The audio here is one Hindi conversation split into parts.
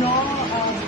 9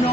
9